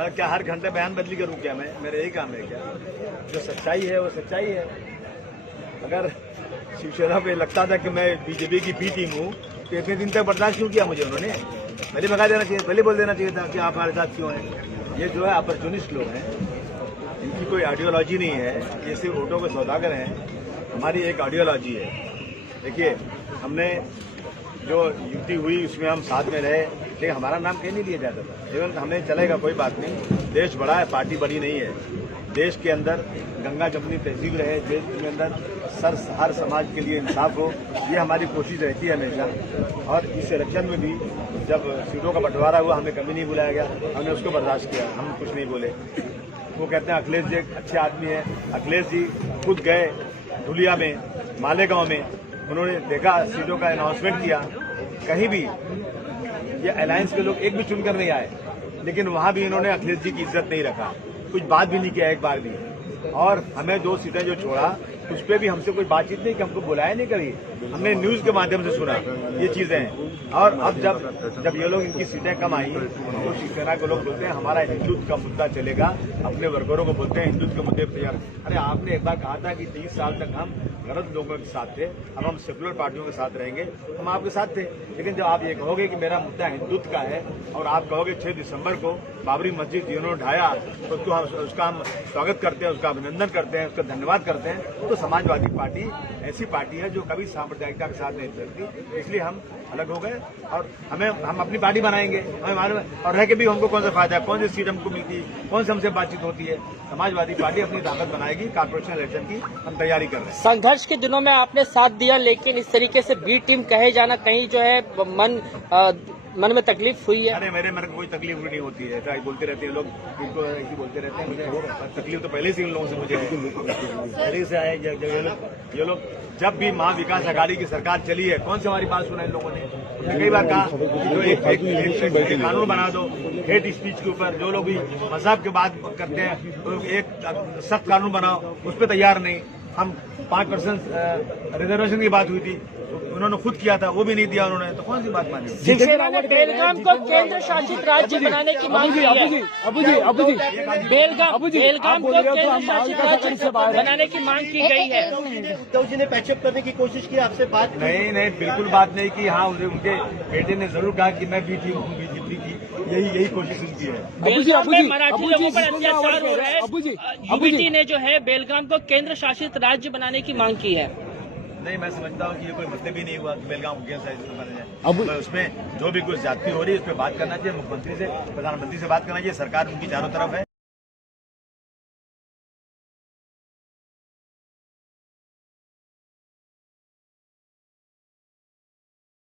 मैं क्या हर घंटे बयान बदली करूं क्या? मैं मेरा यही काम है क्या? जो सच्चाई है वो सच्चाई है। अगर शिवसेना पे लगता था कि मैं बीजेपी की बी टीम हूँ तो इतने दिन तक बर्दाश्त क्यों किया मुझे? उन्होंने पहले भगा देना चाहिए, पहले बोल देना चाहिए था कि आप हमारे साथ क्यों हैं। ये जो है अपॉर्चुनिस्ट लोग हैं, इनकी कोई आइडियोलॉजी नहीं है, ये सिर्फ वोटों के सौदागर हैं। हमारी एक आइडियोलॉजी है। देखिए, हमने जो युति हुई उसमें हम साथ में रहे, लेकिन हमारा नाम कहीं नहीं लिया जाता था। लेकिन हमें चलेगा, कोई बात नहीं, देश बड़ा है, पार्टी बड़ी नहीं है। देश के अंदर गंगा जमुनी तहजीब रहे, देश के अंदर हर समाज के लिए इंसाफ हो, ये हमारी कोशिश रहती है हमेशा। और इस इलेक्शन में भी जब सीटों का बंटवारा हुआ, हमें कभी नहीं बुलाया गया, हमने उसको बर्दाश्त किया, हम कुछ नहीं बोले। वो कहते हैं अखिलेश जी एक अच्छे आदमी है। अखिलेश जी खुद गए धुलिया में, मालेगांव में, उन्होंने देखा, सीटों का अनाउंसमेंट किया, कहीं भी ये अलायंस के लोग एक भी चुनकर नहीं आए, लेकिन वहां भी इन्होंने अखिलेश जी की इज्जत नहीं रखा, कुछ बात भी नहीं किया एक बार भी। और हमें 2 सीटें जो छोड़ा उस पर भी हमसे कोई बातचीत नहीं, कि हमको बुलाया नहीं कभी, हमने न्यूज के माध्यम से सुना ये चीजें। और अब जब ये लोग, इनकी सीटें कम आई तो शिवसेना के लोग बोलते हैं हमारा हिंदुत्व का मुद्दा चलेगा, अपने वर्करों को बोलते हैं हिंदुत्व के मुद्दे पर तैयार। अरे आपने एक बार कहा था कि 30 साल तक हम गलत लोगों के साथ थे, अब हम सेकुलर पार्टियों के साथ रहेंगे, हम आपके साथ थे। लेकिन जब आप ये कहोगे कि मेरा मुद्दा हिंदुत्व का है और आप कहोगे 6 दिसंबर को बाबरी मस्जिद जिन्होंने ढाया तो उसका हम स्वागत करते हैं, उसका अभिनंदन करते हैं, उसका धन्यवाद करते हैं, तो समाजवादी पार्टी ऐसी पार्टी है जो कभी सांप्रदायिकता के साथ नहीं चलती। इसलिए हम अलग हो गए और हम अपनी पार्टी बनाएंगे। हमें मालूम है, और रह के भी हमको कौन सा फायदा है, कौन सी सीट हमको मिलती है, कौन से हमसे बातचीत होती है। समाजवादी पार्टी अपनी ताकत बनाएगी, कॉर्पोरेशन इलेक्शन की हम तैयारी कर रहे हैं। संघर्ष के दिनों में आपने साथ दिया, लेकिन इस तरीके से बी टीम कहे जाना कहीं जो है मन में तकलीफ हुई है? अरे मेरे मन को कोई तकलीफ नहीं होती है, ऐसा बोलते रहते हैं लोग, इनको ऐसी बोलते रहते हैं। मुझे तकलीफ तो पहले से इन लोगों से मुझे पहले से है। ये लोग जब भी महाविकास अघाड़ी की सरकार चली है, कौन सी हमारी बात सुना इन लोगों ने? कई बार कहा जो एक कानून बना दो हेट स्पीच के ऊपर, जो लोग भी मजहब की बात करते हैं तो एक सख्त कानून बनाओ, उस पर तैयार नहीं। हम 5% रिजर्वेशन की बात हुई थी, उन्होंने खुद किया था, वो भी नहीं दिया उन्होंने, तो कौन सी बात मानी? शिवसेना ने बेलगाम को केंद्र शासित राज्य बनाने की मांग की है। बेलगाम को केंद्र शासित राज्य बनाने की मांग की गई है। उद्धव जी ने पैचअप करने की कोशिश की, आपसे बात नहीं, बिल्कुल बात नहीं की। हाँ, उनके बेटे ने जरूर कहा कि मैं बीजेपी हूँ, बीजेपी की यही कोशिश उनकी है। बेलगाम में मराठी लोगों पर अत्याचार हो रहा है, यूबीटी ने जो है बेलगाम को केंद्र शासित राज्य बनाने की मांग की है। नहीं, मैं समझता हूँ कि ये कोई मतलब ही नहीं हुआ कि बेलगाम को केंद्र शासित बना जाए। उसमें जो भी कुछ जाति हो रही है उस पर बात करना चाहिए, मुख्यमंत्री से, प्रधानमंत्री से बात करना चाहिए। सरकार उनकी चारों तरफ है।